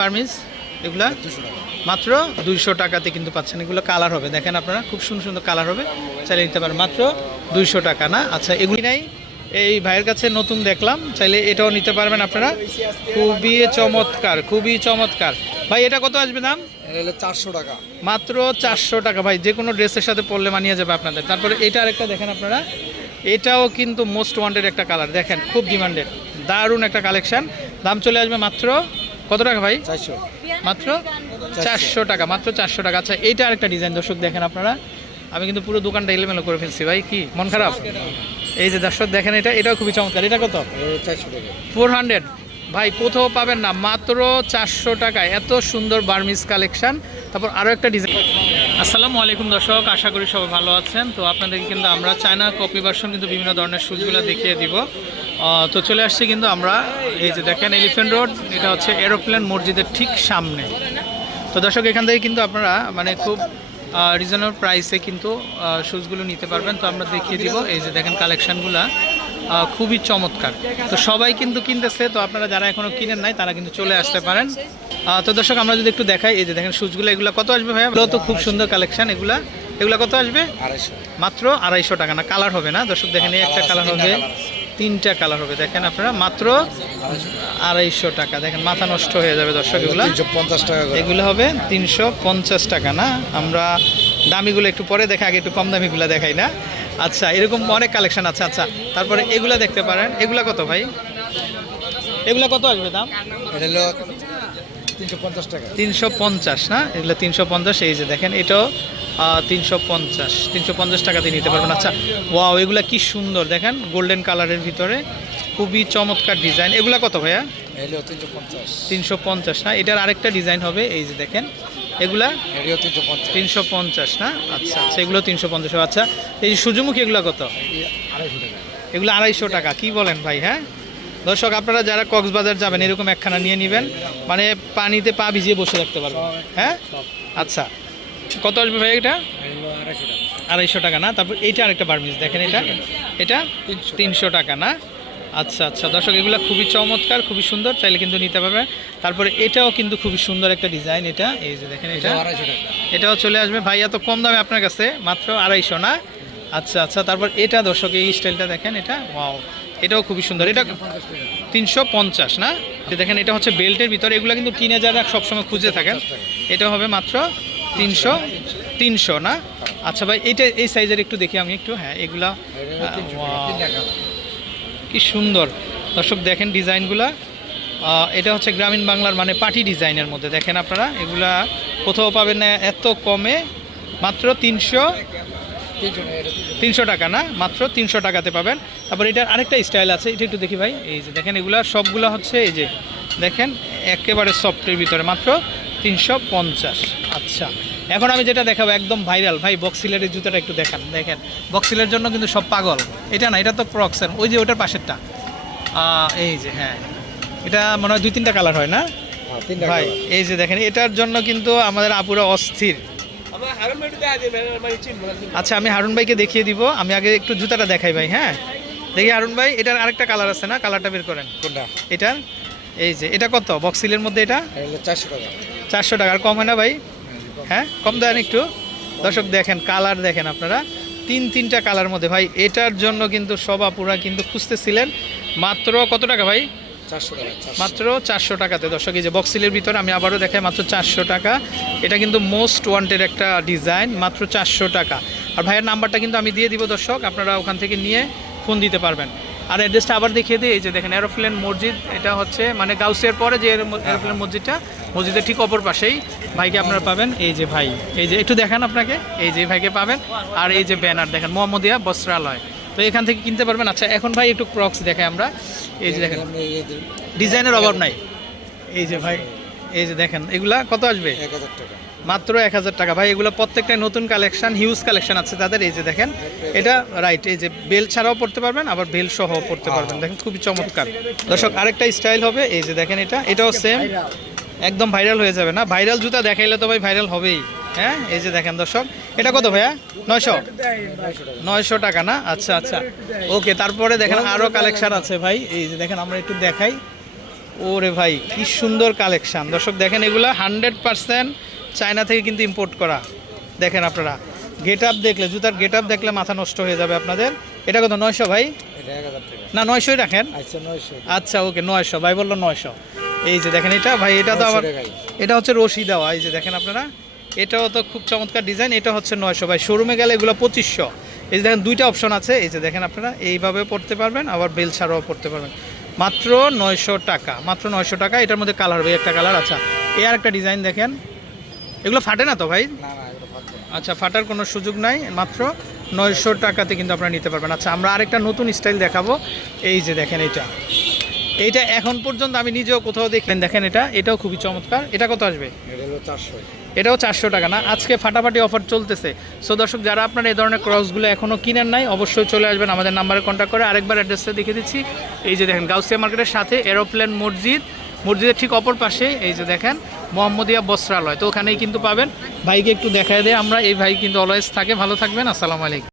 পারমিস এগুলা? মাত্র দুইশো টাকাতে কিন্তু পাচ্ছেন। এগুলো কালার হবে। দেখেন আপনারা খুব সুন্দর সুন্দর কালার হবে। চাইলে নিতে পারেন। মাত্র দুইশো টাকা না? আচ্ছা এগুলি নাই। এই ভাইয়ের কাছে নতুন দেখলাম। চাইলে এটাও নিতে পারবেন আপনারা। খুবই চমৎকার খুবই চমৎকার। ভাই এটা কত আসবে দাম? চারশো টাকা। মাত্র চারশো টাকা। ভাই যে কোনো ড্রেসের সাথে পরলে মানিয়ে যাবে আপনাদের। তারপরে এটা আরেকটা দেখেন আপনারা। এটাও কিন্তু মোস্ট ওয়ান্টেড একটা কালার দেখেন খুব ডিমান্ডেড দারুণ একটা কালেকশন দাম চলে আসবে মাত্র কত টাকা ভাই? চারশো। মাত্র? চারশো। টাকা মাত্র চারশো টাকা। আচ্ছা এইটা আরেকটা ডিজাইন দর্শক দেখেন আপনারা। আমি কিন্তু পুরো দোকানটা এলোমেলো করে ফেলছি ভাই কি? মন খারাপ? এই যে দর্শক দেখেন এটা এটাও খুবই চমৎকার। এটা কত? চারশো টাকা। ফোর হান্ড্রেড ভাই কোথাও পাবেন না। মাত্র চারশো টাকা এত সুন্দর বার্মিস কালেকশন। তারপর আরও একটা ডিজাইন আসসালামু আলাইকুম দর্শক, আশা করি সবাই ভালো আছেন। তো আপনাদেরকে কিন্তু আমরা চায়না কপি ভার্সন কিন্তু বিভিন্ন ধরনের শুজগুলো দেখিয়ে দিব। তো চলে আসছি কিন্তু আমরা, এই যে দেখেন এলিফেন্ট রোড এটা হচ্ছে এরোপ্লেন মসজিদের ঠিক সামনে। তো দর্শক, এখান থেকে কিন্তু আপনারা মানে খুব রিজনেবল প্রাইসে কিন্তু শুজগুলো নিতে পারবেন। তো আমরা দেখিয়ে দিব, এই যে দেখেন কালেকশানগুলা খুবই চমৎকার। তো সবাই কিন্তু কিনতেছে, তো আপনারা যারা এখনও কিনেন নাই, তারা কিন্তু চলে আসতে পারেন। তো দর্শক আমরা যদি একটু দেখাই এই যে দেখেন শুজগুলো এগুলো কত আসবে ভাইয়া? এগুলো তো খুব সুন্দর কালেকশন এগুলা। এগুলো কত আসবে? মাত্র আড়াইশো টাকা না কালার হবে না। দর্শক দেখেন একটা কালার হবে। তিনটা কালার হবে দেখেন আপনারা মাত্র আড়াইশো টাকা। দেখেন মাথা নষ্ট হয়ে যাবে দর্শক এগুলো। পঞ্চাশ টাকা এগুলো হবে তিনশো পঞ্চাশ টাকা না? আমরা দামিগুলো একটু পরে দেখা আগে একটু কম দামিগুলো দেখাই না। আচ্ছা এরকম অনেক কালেকশন আছে আচ্ছা। তারপরে এগুলা দেখতে পারেন। এগুলা কত ভাই? এগুলা কত আসবে দাম? এটা তিনশো পঞ্চাশ না? এগুলো তিনশো পঞ্চাশ এই যে দেখেন এটাও তিনশো পঞ্চাশ তিনশো পঞ্চাশ টাকাতে নিতে পারবেন। আচ্ছা ওয়াও এগুলো কি সুন্দর দেখেন গোল্ডেন কালারের ভিতরে খুবই চমৎকার ডিজাইন। এগুলো কত ভাইয়া? তিনশো পঞ্চাশ। না? এটার আরেকটা ডিজাইন হবে এই যে দেখেন এগুলা? তিনশো পঞ্চাশ। না? আচ্ছা আচ্ছা এগুলো তিনশো পঞ্চাশ। আচ্ছা এই যে সূর্যমুখী এগুলো কত? এগুলো আড়াইশো টাকা কি বলেন ভাই হ্যাঁ? দর্শক আপনারা যারা কক্সবাজার যাবেন এরকম একখানা নিয়ে নেবেন। মানে পানিতে পা ভিজিয়ে বসে রাখতে পারবেন। হ্যাঁ? আচ্ছা। কত আসবে ভাই এটা? আড়াইশো টাকা। না? তারপর এইটা আরেকটা বার্মিজ দেখেন এটা। এটা? তিনশো টাকা। না? আচ্ছা আচ্ছা। দর্শক এগুলো খুবই চমৎকার খুবই সুন্দর। চাইলে কিন্তু নিতে পারবে তারপরে এটাও কিন্তু খুবই সুন্দর একটা ডিজাইন এটা। এই যে দেখেন এটা। এটাও চলে আসবে। ভাই এত কম দামে আপনার কাছে? মাত্র আড়াইশো না? আচ্ছা আচ্ছা। তারপর এটা দর্শক এই স্টাইলটা দেখেন এটা। ওয়াও। এটাও খুবই সুন্দর। এটা তিনশো পঞ্চাশ, না? দেখেন, এটা হচ্ছে বেল্টের ভিতরে। এগুলো কিন্তু কিনে যারা সবসময় খুঁজে থাকেন, এটা হবে মাত্র তিনশো তিনশো, না? আচ্ছা ভাই এইটা এই সাইজের একটু দেখি আমি একটু। হ্যাঁ এগুলা এটা. তিন কি সুন্দর। দর্শক, দেখেন ডিজাইনগুলা। এটা হচ্ছে গ্রামীণ বাংলার মানে পার্টি ডিজাইনের মধ্যে। দেখেন আপনারা, এগুলা কোথাও পাবেন না, এত কমে মাত্র তিনশো তিনশো টাকা না? মাত্র তিনশো টাকাতে পাবেন। তারপর এটার আরেকটা স্টাইল আছে এটা একটু দেখি ভাই। এই যে দেখেন এগুলা সবগুলা হচ্ছে এই যে দেখেন একেবারে সফটের ভিতরে মাত্র তিনশো পঞ্চাশ। আচ্ছা এখন আমি যেটা দেখাবো একদম ভাইরাল ভাই বক্সিলের জুতাটা একটু দেখান দেখেন। বক্সিলের জন্য কিন্তু সব পাগল। এটা না এটা তো ক্রক্সের ওই যে ওটার পাশেরটা। এই যে হ্যাঁ। এটা মনে হয় দুই তিনটা কালার হয় না? হ্যাঁ ভাই এই যে দেখেন এটার জন্য কিন্তু আমাদের আপুরা অস্থির। আচ্ছা আমি হারুন ভাইকে দেখিয়ে দিব। আমি আগে একটু জুতাটা দেখাই ভাই হ্যাঁ? দেখি হারুন ভাই এটার আরেকটা কালার আছে না? কালারটা বের করেন। কোনটা? এটার? এই যে এটা কত? বক্সিলের মধ্যে এটা? চারশো টাকা। চারশো টাকার কম হয় না ভাই? হ্যাঁ কম। দেন একটু। দর্শক দেখেন কালার দেখেন আপনারা। তিন তিনটা কালার মধ্যে। ভাই এটার জন্য কিন্তু সব আপুরা কিন্তু খুঁজতেছিলেন। মাত্র কত টাকা ভাই? টাকা মাত্র চারশো টাকাতে। দর্শক, এই যে বক্সিলের ভিতরে, আমি আবারও দেখাই মাত্র চারশো টাকা। এটা কিন্তু মোস্ট ওয়ান্টেড একটা ডিজাইন মাত্র চারশো টাকা। আর ভাইয়ের নাম্বারটা কিন্তু আমি দিয়ে দিব দর্শক, আপনারা ওখান থেকে নিয়ে ফোন দিতে পারবেন। আর অ্যাড্রেসটা আবার দেখিয়ে দিই, এই যে দেখেন এরোপ্লেন মসজিদ, এটা হচ্ছে মানে গাউসিয়ার পরে যে এরোপ্লেন মসজিদটা, মসজিদের ঠিক অপর পাশেই ভাইকে আপনারা পাবেন। এই যে ভাই, এই যে, একটু দেখান আপনাকে। এই যে ভাইকে পাবেন। আর এই যে ব্যানার দেখেন, মোহাম্মদিয়া বস্ত্রালয়। তো এখান থেকে কিনতে পারবেন। আচ্ছা এখন ভাই একটু ক্রক্স দেখাই আমরা। এই যে দেখেন ডিজাইনের অভাব নাই। এই যে ভাই এই যে দেখেন এগুলা কত আসবে? এক হাজার টাকা। মাত্র এক হাজার টাকা। ভাই এগুলো প্রত্যেকটাই নতুন কালেকশন হিউজ কালেকশন আছে তাদের। এই যে দেখেন এটা রাইট এই যে বেল ছাড়াও পড়তে পারবেন আবার বেল সহ পড়তে পারবেন। দেখেন খুবই চমৎকার। দর্শক আরেকটা স্টাইল হবে। এই যে দেখেন এটা এটাও সেম একদম ভাইরাল হয়ে যাবে না। ভাইরাল জুতা দেখাইলে তো ভাই ভাইরাল হবেই। হ্যাঁ এই যে দেখেন দর্শক এটা কত ভাইয়া? নয়শো? নয়শো টাকা না? আচ্ছা আচ্ছা। ওকে তারপরে দেখেন আরও কালেকশন আছে ভাই। এই যে দেখেন আমরা একটু দেখাই। ওরে ভাই কি সুন্দর কালেকশান দর্শক দেখেন এগুলো হান্ড্রেড পার্সেন্ট চায়না থেকে কিন্তু ইম্পোর্ট করা। দেখেন আপনারা গেট আপ দেখলে জুতার গেট আপ দেখলে মাথা নষ্ট হয়ে যাবে আপনাদের। এটা কত নয়শো ভাই? না নয়শোই রাখেন? আচ্ছা আচ্ছা ওকে নয়শো। ভাই বলল নয়শো। এই যে দেখেন এটা ভাই এটা তো আবার এটা হচ্ছে রশি দেওয়া। এই যে দেখেন আপনারা এটাও তো খুব চমৎকার ডিজাইন এটা হচ্ছে নয়শো। ভাই শোরুমে গেলে এগুলো পঁচিশশো। এই যে দেখেন দুইটা অপশন আছে। এই যে দেখেন আপনারা এইভাবে পড়তে পারবেন আবার বেল ছাড়াও পড়তে পারবেন। মাত্র নয়শো টাকা মাত্র নয়শো টাকা। এটার মধ্যে কালার ভাই একটা কালার আচ্ছা। এ আর একটা ডিজাইন দেখেন। এগুলো ফাটে না তো ভাই। আচ্ছা ফাটার কোনো সুযোগ নাই। মাত্র নয়শো টাকাতে কিন্তু আপনারা নিতে পারবেন। আচ্ছা আমরা আরেকটা নতুন স্টাইল দেখাবো। এই যে দেখেন এটা এইটা এখন পর্যন্ত আমি নিজেও কোথাও দেখলেন দেখেন এটা এটাও খুবই চমৎকার। এটা কত আসবে? এটাও চারশো টাকা না? আজকে ফাটাফাটি অফার চলতেছে। সো দর্শক যারা আপনার এই ধরনের ক্রসগুলো এখনও কিনেন নাই অবশ্যই চলে আসবেন আমাদের নাম্বারে কন্ট্যাক্ট করে। আরেকবার অ্যাড্রেসটা দেখে দিচ্ছি। এই যে দেখেন গাউসিয়া মার্কেটের সাথে এরোপ্লেন মসজিদ। মসজিদের ঠিক অপর পাশে এই যে দেখেন মোহাম্মদিয়া বস্ত্রালয়। তো ওখানেই কিন্তু পাবেন। ভাইকে একটু দেখায় দেয় আমরা। এই ভাই কিন্তু অলওয়েজ থাকে। ভালো থাকবেন। আসসালামু আলাইকুম।